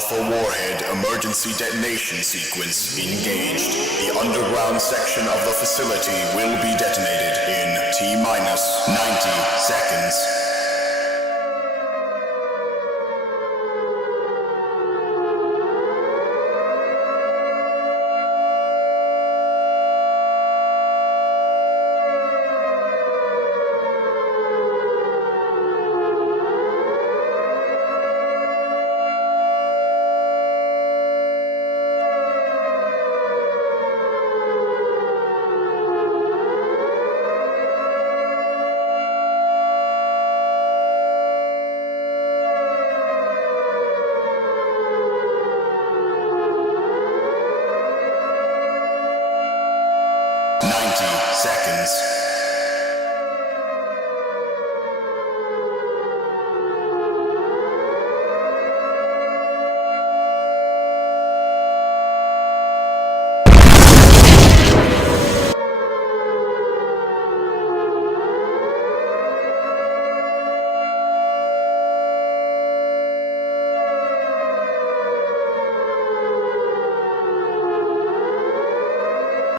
Alpha Warhead emergency detonation sequence engaged. The underground section of the facility will be detonated in T-minus 90 seconds. Seconds.